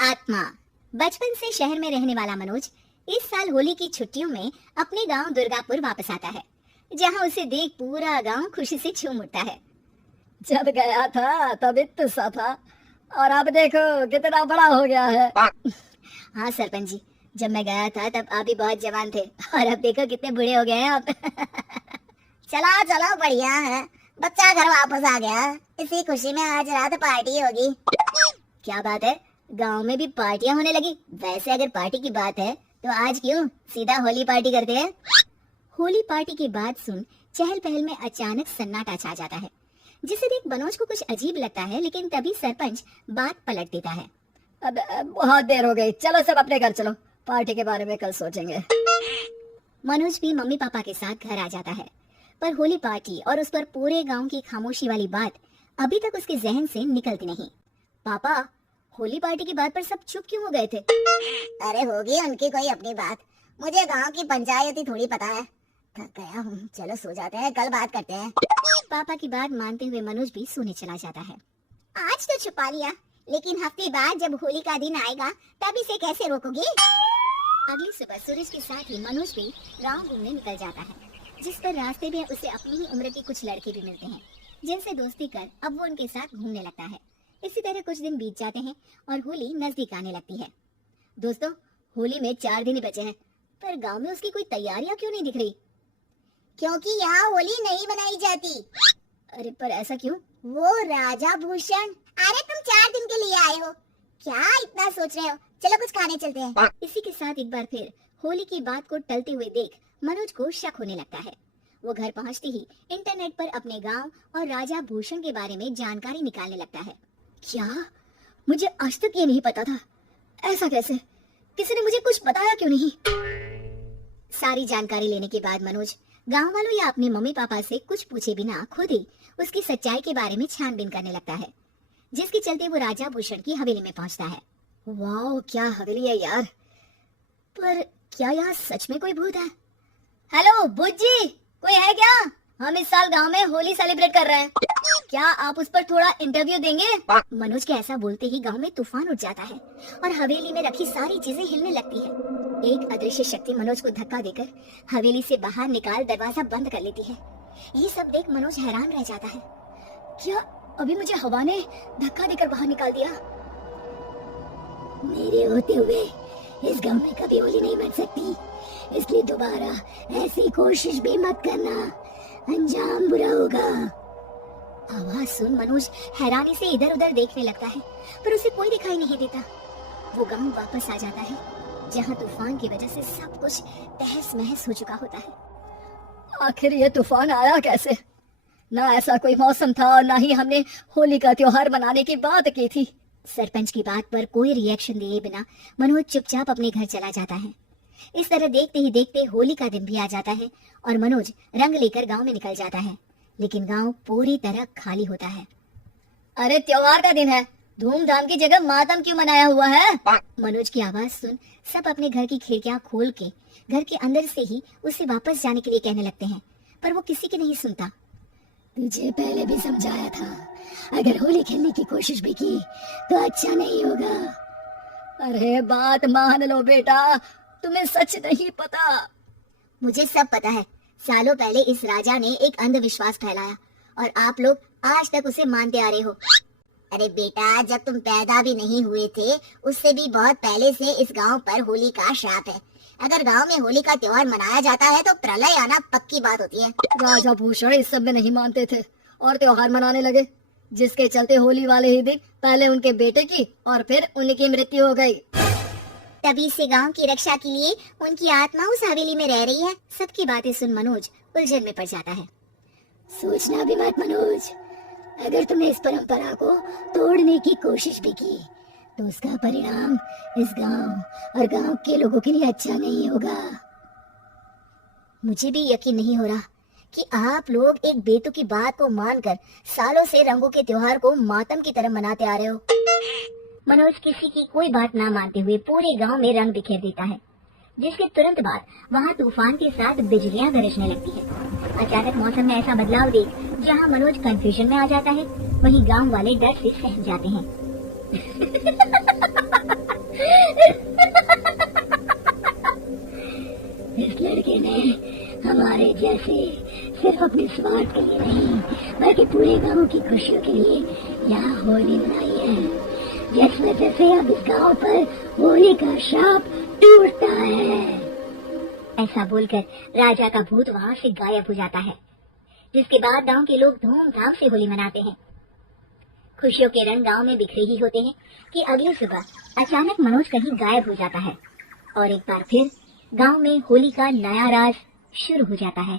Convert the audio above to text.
आत्मा। बचपन से शहर में रहने वाला मनोज इस साल होली की छुट्टियों में अपने गांव दुर्गापुर वापस आता है, जहां उसे देख पूरा गांव खुशी से झूम उठता है। जब गया था तब इतना सा था और अब देखो कितना बड़ा हो गया है। हाँ सरपंच जी, जब मैं गया था तब आप भी बहुत जवान थे और अब देखो कितने बूढ़े हो गए हैं आप। चला चलो बढ़िया है, बच्चा घर वापस आ गया। इसी खुशी में आज रात पार्टी होगी। क्या बात है, गांव में भी पार्टियां होने लगी। वैसे अगर पार्टी की बात है तो आज क्यों सीधा होली पार्टी करते हैं। होली पार्टी की बात सुन चहल पहल में अचानक सन्नाटा छा जाता है, जिसे देख मनोज को कुछ अजीब लगता है, लेकिन तभी सरपंच बात पलट देता है। अब बहुत देर हो गई, चलो सब अपने घर चलो, पार्टी के बारे में कल सोचेंगे। मनोज भी मम्मी पापा के साथ घर आ जाता है, पर होली पार्टी और उस पर पूरे गांव की खामोशी वाली बात अभी तक उसके जहन से निकलती नहीं। पापा, होली पार्टी की बात पर सब चुप क्यों हो गए थे? अरे होगी उनकी कोई अपनी बात, मुझे गांव की पंचायत ही थोड़ी पता है। थक गया हूँ, चलो सो जाते हैं, कल बात करते हैं। पापा की बात मानते हुए मनोज भी सोने चला जाता है। आज तो छुपा लिया, लेकिन हफ्ते बाद जब होली का दिन आएगा तब इसे कैसे रोकोगे? अगली सुबह सूरज के साथ ही मनोज भी गांव घूमने निकल जाता है, जिस पर रास्ते में उसे अपनी ही उम्र के कुछ लड़के भी मिलते हैं, जिनसे दोस्ती कर अब वो उनके साथ घूमने लगता है। इसी तरह कुछ दिन बीत जाते हैं और होली नजदीक आने लगती है। दोस्तों, होली में 4 दिन ही बचे हैं, पर गांव में उसकी कोई तैयारियां क्यों नहीं दिख रही? क्योंकि यहाँ होली नहीं मनाई जाती। अरे पर ऐसा क्यों? वो राजा भूषण। अरे तुम 4 दिन के लिए आए हो, क्या इतना सोच रहे हो? चलो कुछ खाने चलते हैं। इसी के साथ एक बार फिर होली की बात को टलते हुए देख मनोज को शक होने लगता है। वो घर पहुंचते ही इंटरनेट पर अपने गांव और राजा भूषण के बारे में जानकारी निकालने लगता है। क्या? मुझे आज तक ये नहीं पता था। ऐसा कैसे? किसी ने मुझे कुछ बताया क्यों नहीं? सारी जानकारी लेने के बाद मनोज गांव वालों या अपने मम्मी पापा से कुछ पूछे बिना खुद ही उसकी सच्चाई के बारे में छानबीन करने लगता है, जिसके चलते वो राजा भूषण की हवेली में पहुंचता है। वाह, क्या हवेली है यार! पर क्या यहाँ सच में कोई भूत है? हेलो बुज्जी, कोई है क्या? हम इस साल गांव में होली सेलिब्रेट कर रहे हैं, क्या आप उस पर थोड़ा इंटरव्यू देंगे? मनोज के ऐसा बोलते ही गांव में तूफान उठ जाता है और हवेली में रखी सारी चीजें हिलने लगती है। एक अदृश्य शक्ति मनोज को धक्का देकर हवेली से बाहर निकाल दरवाजा बंद कर लेती है। ये सब देख मनोज हैरान रह जाता है। क्या अभी मुझे हवा ने धक्का देकर बाहर निकाल दिया? मेरे होते हुए इस गांव में कभी होली नहीं बन सकती, इसलिए दोबारा ऐसी कोशिश भी मत करना, अंजाम बुरा होगा। आवाज सुन मनोज हैरानी से इधर उधर देखने लगता है, पर उसे कोई दिखाई नहीं देता। वो गांव वापस आ जाता है, जहां तूफान की वजह से सब कुछ तहस महस हो चुका होता है। आखिर ये तूफान आया कैसे? ना ऐसा कोई मौसम था और ना ही हमने होली का त्योहार मनाने की बात की थी। सरपंच की बात पर कोई रिएक्शन दिए बिना मनोज चुपचाप अपने घर चला जाता है। इस तरह देखते ही देखते होली का दिन भी आ जाता है और मनोज रंग लेकर गांव में निकल जाता है, लेकिन गांव पूरी तरह खाली होता है। अरे त्योहार का दिन है, धूमधाम की जगह मातम क्यों मनाया हुआ है? मनोज की आवाज सुन सब अपने घर की खिड़कियां खोल के घर के अंदर से ही उसे वापस जाने के लिए कहने लगते हैं, पर वो किसी की नहीं सुनता। तुझे पहले भी समझाया था, अगर होली खेलने की कोशिश भी की तो अच्छा नहीं होगा। अरे बात मान लो बेटा, तुम्हें सच नहीं पता। मुझे सब पता है, सालों पहले इस राजा ने एक अंधविश्वास फैलाया और आप लोग आज तक उसे मानते आ रहे हो। अरे बेटा, जब तुम पैदा भी नहीं हुए थे उससे भी बहुत पहले से इस गांव पर होली का श्राप है। अगर गांव में होली का त्योहार मनाया जाता है तो प्रलय आना पक्की बात होती है। राजा भूषण इस सब में नहीं मानते थे और त्योहार मनाने लगे, जिसके चलते होली वाले ही दिन पहले उनके बेटे की और फिर उनकी मृत्यु हो गई। तभी से गांव की रक्षा के लिए उनकी आत्मा उस हवेली में रह रही है। सबकी बातें सुन मनोज उलझन में पड़ जाता है। सोचना भी मत मनोज, अगर तुमने इस परंपरा को तोड़ने की कोशिश भी की तो उसका परिणाम इस गांव और गांव के लोगों के लिए अच्छा नहीं होगा। मुझे भी यकीन नहीं हो रहा कि आप लोग एक बेतुकी बात को मानकर सालों से रंगों के त्योहार को मातम की तरह मनाते आ रहे हो। मनोज किसी की कोई बात ना मानते हुए पूरे गांव में रंग बिखेर देता है, जिसके तुरंत बाद वहां तूफान के साथ बिजलियां गरजने लगती है। अचानक मौसम में ऐसा बदलाव देख जहां मनोज कंफ्यूजन में आ जाता है, वहीं गांव वाले डर से सहम जाते हैं। वजह से सिर्फ अपने स्वार्थ के लिए नहीं बल्कि पूरे गांव की खुशियों के लिए यहाँ होली मनाई है, जिस वजह से अब इस गांव पर होली का शाप टूटता है। ऐसा बोलकर राजा का भूत वहाँ से गायब हो जाता है, जिसके बाद गांव के लोग धूमधाम से होली मनाते हैं। खुशियों के रंग गांव में बिखरे ही होते हैं कि अगली सुबह अचानक मनोज कहीं गायब हो जाता है और एक बार फिर गांव में होली का नया राज शुरू हो जाता है।